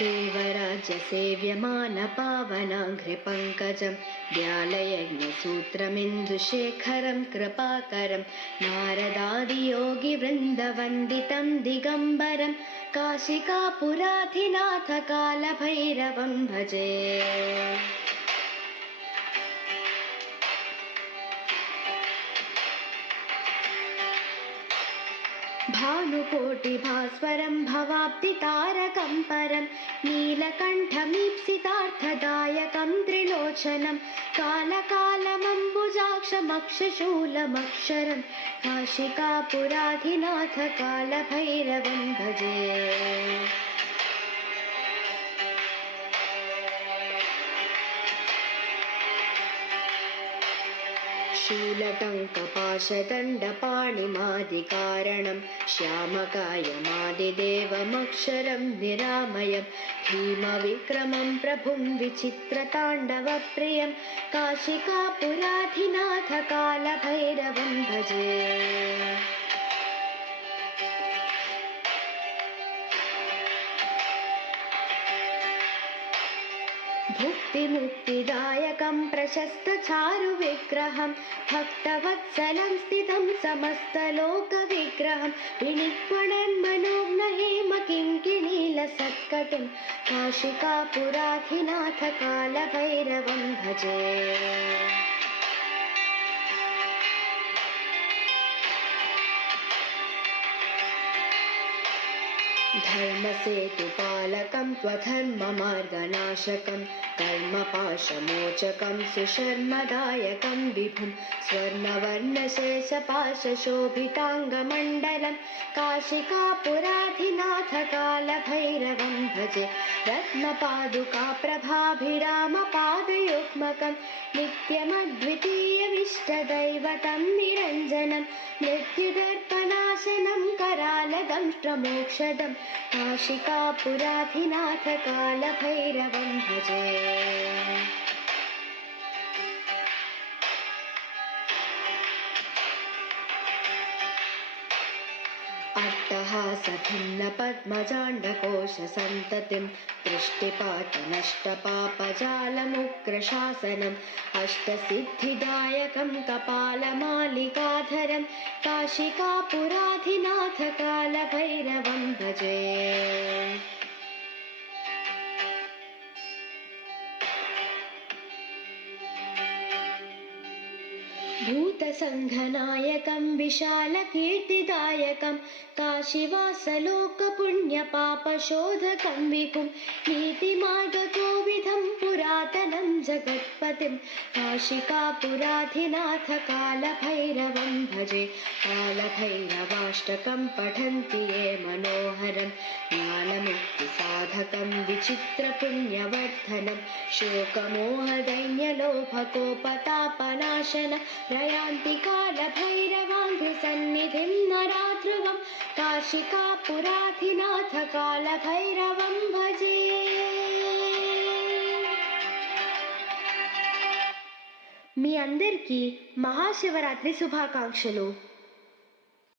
देवराज्य सेव्यमानपावनाघ्रिपङ्कजं व्यालयज्ञसूत्रमिन्दुशेखरं कृपाकरं नारदादियोगिवृन्दवन्दितं दिगम्बरं काशिकापुराधिनाथ कालभैरवं भजे। भानुकोटिभास्वरं भवाब्धितारकं परं नीलकण्ठमीप्सितार्थदायकं त्रिलोचनं कालकालमम्बुजाक्षमक्षशूलमक्षरं काशिकापुराधिनाथ कालभैरवं भजे। शूलटङ्कपाशदण्डपाणिमादिकारणं श्यामकायमादिदेवमक्षरं निरामयं भीमविक्रमं प्रभुं विचित्रताण्डवप्रियं काशिकापुराधिनाथ कालभैरवं भजे। भुक्तिमुक्तिदायकं प्रशस्तचारुविग्रहं भक्तवत्सलं स्थितं समस्तलोकविग्रहं विनिक्वणन्मनोज्ञहेमकिङ्किणीलसत्कटिं काशिकापुराधिनाथ कालभैरवं भजे। धर्मसेतुपालकं त्वधर्ममार्गनाशकं कर्मपाशमोचकं सुशर्मदायकं विभुं स्वर्णवर्णशेषपाशशोभिताङ्गमण्डलं काशिकापुराधिनाथ कालभैरवं भजे। रत्नपादुकाप्रभाभिरामपादयुग्मकं नित्यमद्वितीयमिष्टदैवतं निरञ्जनं मृत्युदर्पनाशनं करालदंष्ट्रमोक्षदं काशिकापुराधिनाथ कालभैरवं भजे। अट्टहासभिन्नपद्मजाण्डकोशसन्ततिं दृष्टिपातनष्टपापजालमुग्रशासनम् अष्टसिद्धिदायकं कपालमालिकाधरं काशिकापुराधिनाथ कालभैरवं भजे। भूतसङ्घनायकं विशालकीर्तिदायकं काशीवासलोकपुण्यपापशोधकं विभुं नीतिमार्गकोविदं पुरातनं जगत्पतिं काशिकापुराधिनाथ कालभैरवं भजे। कालभैरवाष्टकं पठन्ति ये मनोहरं ज्ञानमुक्तिसाधकं विचित्रपुण्यवर्धनं शोकमोहदैन्यलोभकोपतापनाशन प्रयान्ति कालभैरवाङ्घ्रिसन्निधिं नराध्रुवं काशिकापुराधिनाथ कालभैरवं भजे। మీ అందరికీ మహాశివరాత్రి శుభాకాంక్షలు.